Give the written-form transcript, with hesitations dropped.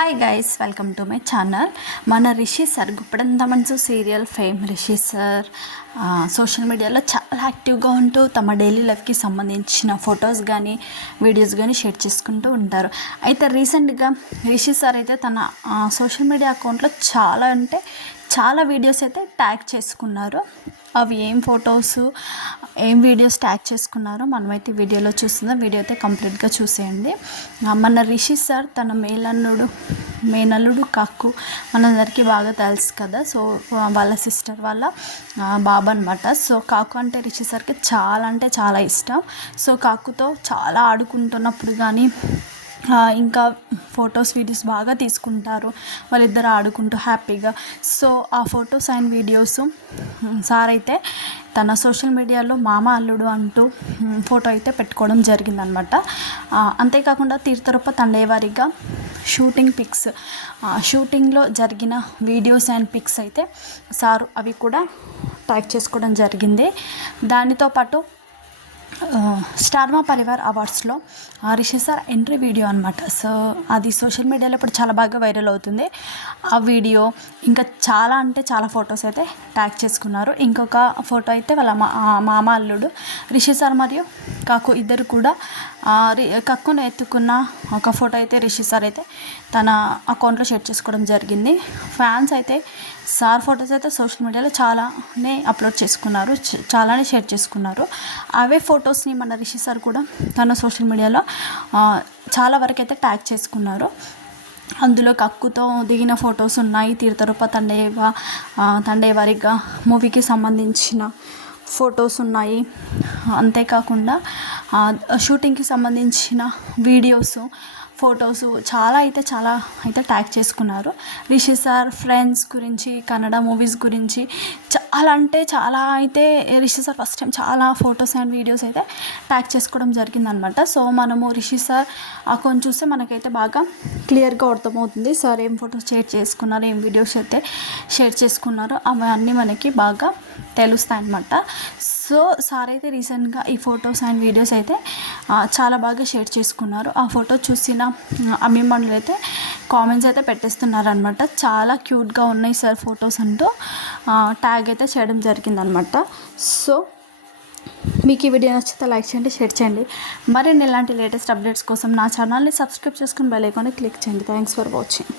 Hi guys, welcome to my channel. మన Rishi sir Guppedantha మంచు serial fame Rishi sir social మీడియాలో చాలా యాక్టివ్గా ఉంటూ తమ డైలీ లైఫ్కి సంబంధించిన ఫొటోస్ కానీ వీడియోస్ కానీ షేర్ చేసుకుంటూ ఉంటారు. అయితే రీసెంట్గా రిషి సార్ అయితే తన సోషల్ మీడియా అకౌంట్లో చాలా వీడియోస్ అయితే ట్యాగ్ చేసుకున్నారు. అవి ఏం ఫొటోస్ ఏం వీడియోస్ ట్యాగ్ చేసుకున్నారో మనమైతే వీడియోలో చూస్తుందాం. వీడియో అయితే కంప్లీట్గా చూసేయండి. మన రిషి సార్ తన మేనల్లుడు కాకు మనందరికీ బాగా తెలుసు కదా. సో వాళ్ళ సిస్టర్ వాళ్ళ బాబా అనమాట. సో కాకు అంటే రిషి సార్కి చాలా అంటే చాలా ఇష్టం. సో కాకుతో చాలా ఆడుకుంటున్నప్పుడు కానీ ఇంకా ఫొటోస్ వీడియోస్ బాగా తీసుకుంటారు వాళ్ళిద్దరు ఆడుకుంటూ హ్యాపీగా. సో ఆ ఫొటోస్ అండ్ వీడియోస్ సార్ అయితే తన సోషల్ మీడియాలో మామ అల్లుడు అంటూ ఫోటో అయితే పెట్టుకోవడం జరిగిందనమాట. అంతేకాకుండా తీర్థరప్ప తండేవారిగా షూటింగ్ పిక్స్, షూటింగ్లో జరిగిన వీడియోస్ అండ్ పిక్స్ అయితే సార్ అవి కూడా ట్యాగ్ చేసుకోవడం జరిగింది. దానితో పాటు స్టార్ మా పరివార్ అవార్డ్స్లో రిషి సార్ ఎంట్రీ వీడియో అనమాట. సో అది సోషల్ మీడియాలో ఇప్పుడు చాలా బాగా వైరల్ అవుతుంది. ఆ వీడియో ఇంకా చాలా అంటే చాలా ఫొటోస్ అయితే ట్యాగ్ చేసుకున్నారు. ఇంకొక ఫోటో అయితే వాళ్ళ మామ అల్లుడు రిషి సార్ మరియు కాకు ఇద్దరు కూడా కక్కును ఎత్తుకున్న ఒక ఫోటో అయితే రిషి సార్ అయితే తన అకౌంట్లో షేర్ చేసుకోవడం జరిగింది. ఫ్యాన్స్ అయితే సార్ ఫొటోస్ అయితే సోషల్ మీడియాలో చాలానే అప్లోడ్ చేసుకున్నారు, చాలానే షేర్ చేసుకున్నారు. అవే ఫొటోస్ని మన రిషి సార్ కూడా తన సోషల్ మీడియాలో చాలా వరకు అయితే ట్యాగ్ చేసుకున్నారు. అందులో కక్కుతో దిగిన ఫొటోస్ ఉన్నాయి, తీర్థరూప తండేవారిగా మూవీకి సంబంధించిన ఫొటోస్ ఉన్నాయి. అంతేకాకుండా షూటింగ్కి సంబంధించిన వీడియోస్ ఫొటోస్ చాలా అయితే ట్యాగ్ చేసుకున్నారు. రిషి సార్ ఫ్రెండ్స్ గురించి, కన్నడ మూవీస్ గురించి చాలా అయితే రిషి సార్ ఫస్ట్ టైం చాలా ఫొటోస్ అండ్ వీడియోస్ అయితే ట్యాగ్ చేసుకోవడం జరిగిందనమాట. సో మనము రిషి సార్ అకౌంట్ చూస్తే మనకైతే బాగా క్లియర్గా అర్థమవుతుంది సార్ ఏం ఫొటోస్ షేర్ చేసుకున్నారు, ఏం వీడియోస్ అయితే షేర్ చేసుకున్నారో అవన్నీ మనకి బాగా తెలుస్తాయి అన్నమాట. సో సార్ అయితే రీసెంట్గా ఈ ఫొటోస్ అండ్ వీడియోస్ అయితే చాలా బాగా షేర్ చేసుకున్నారు. ఆ ఫోటో చూసిన అభిమానులు అయితే కామెంట్స్ అయితే పెట్టేస్తున్నారనమాట. చాలా క్యూట్గా ఉన్నాయి సార్ ఫొటోస్ అంటూ ట్యాగ్ అయితే చేయడం జరిగిందనమాట. సో మీకు ఈ వీడియో నచ్చితే లైక్ చేయండి, షేర్ చేయండి. మరిన్ని ఇలాంటి లేటెస్ట్ అప్డేట్స్ కోసం నా ఛానల్ని సబ్స్క్రైబ్ చేసుకుని బెల్ ఐకాన్ని క్లిక్ చేయండి. Thanks for watching.